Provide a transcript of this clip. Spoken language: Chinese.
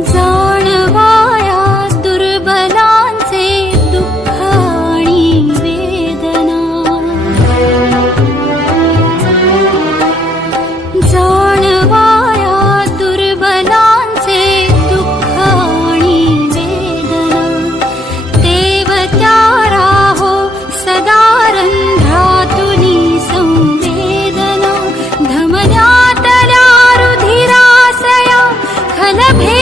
走。